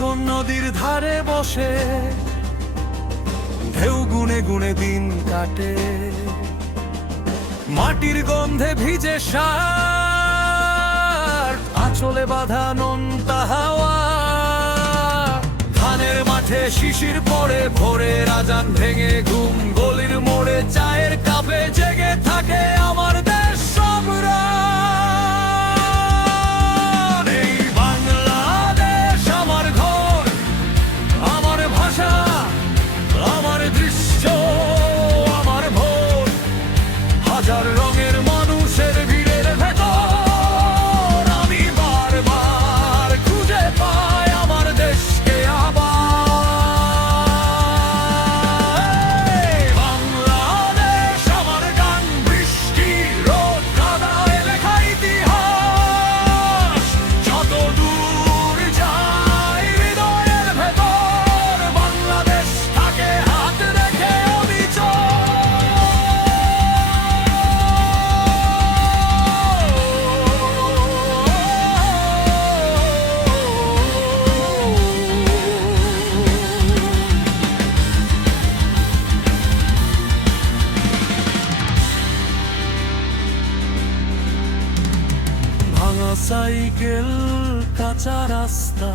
কোন নদীর ধারে বসে ঢেউ গুনে গুনে দিন কাটে, মাটির গন্ধে ভিজে শার্ট, আঁচলে বাঁধা নোনতা হাওয়া। ধানের মাঠে শিশির পড়ে, ভোরের আজান ভেঙে ঘুম, গলির মোড়ে চায়ের কাপে জেগে থাকে আমার দেশ সম্রাট। এই বাংলাদেশ আমার ঘর, আমার ভাষা, আমার দৃশ্য, আমার ভোর। হাজার রঙের মানুষের ভিড়ের ভেতর আমি বারবার খুঁজে পাই আমার দেশকে আবার। বাংলাদেশ আমার গান, বৃষ্টি, রোদ, কাদায় লেখা ইতিহাস। যত দূর যাই হৃদয়ের ভেতর, বাংলাদেশ থাকে হাত রেখে অবিচল। ভাঙা সাইকেল, কাঁচা রাস্তা,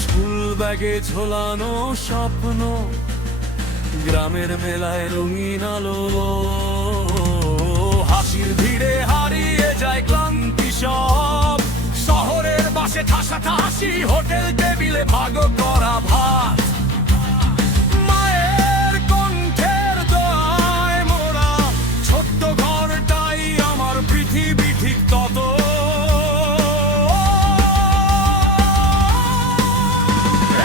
স্কুল ব্যাগে ঝোলানো স্বপ্ন, গ্রামের মেলায় রঙিন আলো, হাসির ভিড়ে হারিয়ে যায় ক্লান্তি সব। শহরের বাসে ঠাসা ঠাসি, হোটেল টেবিলে ভাগ করা ভাত, মায়ের কণ্ঠের দোয়ায় মোরা ছোট্ট ঘরটাই আমার পৃথিবী ঠিক তত।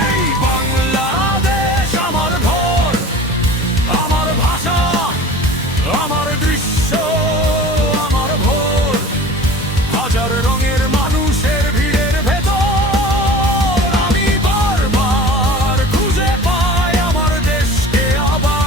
এই বাংলাদেশ আমার ঘর, আমার ভাষা, আমার দৃশ্য, আমার ভোর। হাজার রঙের মানুষের ভিড়ের ভেতর আমি বারবার খুঁজে পাই আমার দেশকে আবার।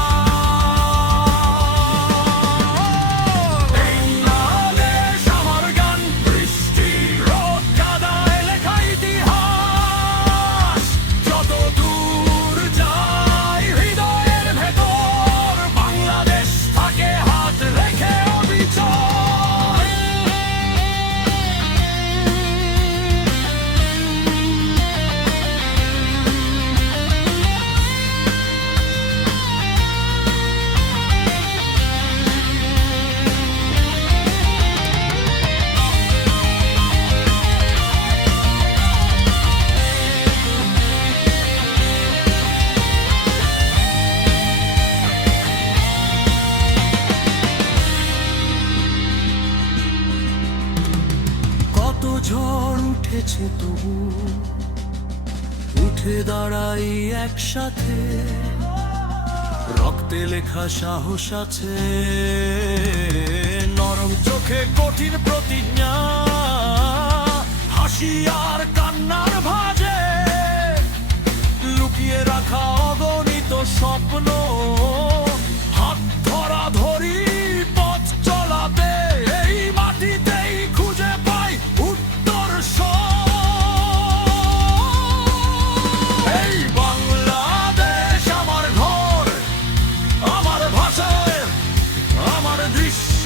বাংলাদেশ আমার গান, বৃষ্টি, রোদ, কাদায় লেখা ইতিহাস। যত দূর যাই হৃদয়ের ভেতর, বাংলাদেশ থাকে হাত রেখে অবিচল। কত ঝড় উঠেছে তবু উঠে দাঁড়াই একসাথে, রক্তে লেখা সাহস আছে, নরম চোখে কঠিন প্রতিজ্ঞা, হাসি আর কান্নার ভাঁজে লুকিয়ে রাখা অগণিত স্বপ্ন। হাত ধরা ধরি পথ চলাতে, এই মাটিতেই খুঁজে পাই উত্তর সব। এই বাংলাদেশ আমার ঘর, আমার ভাষা, আমার দৃশ্য,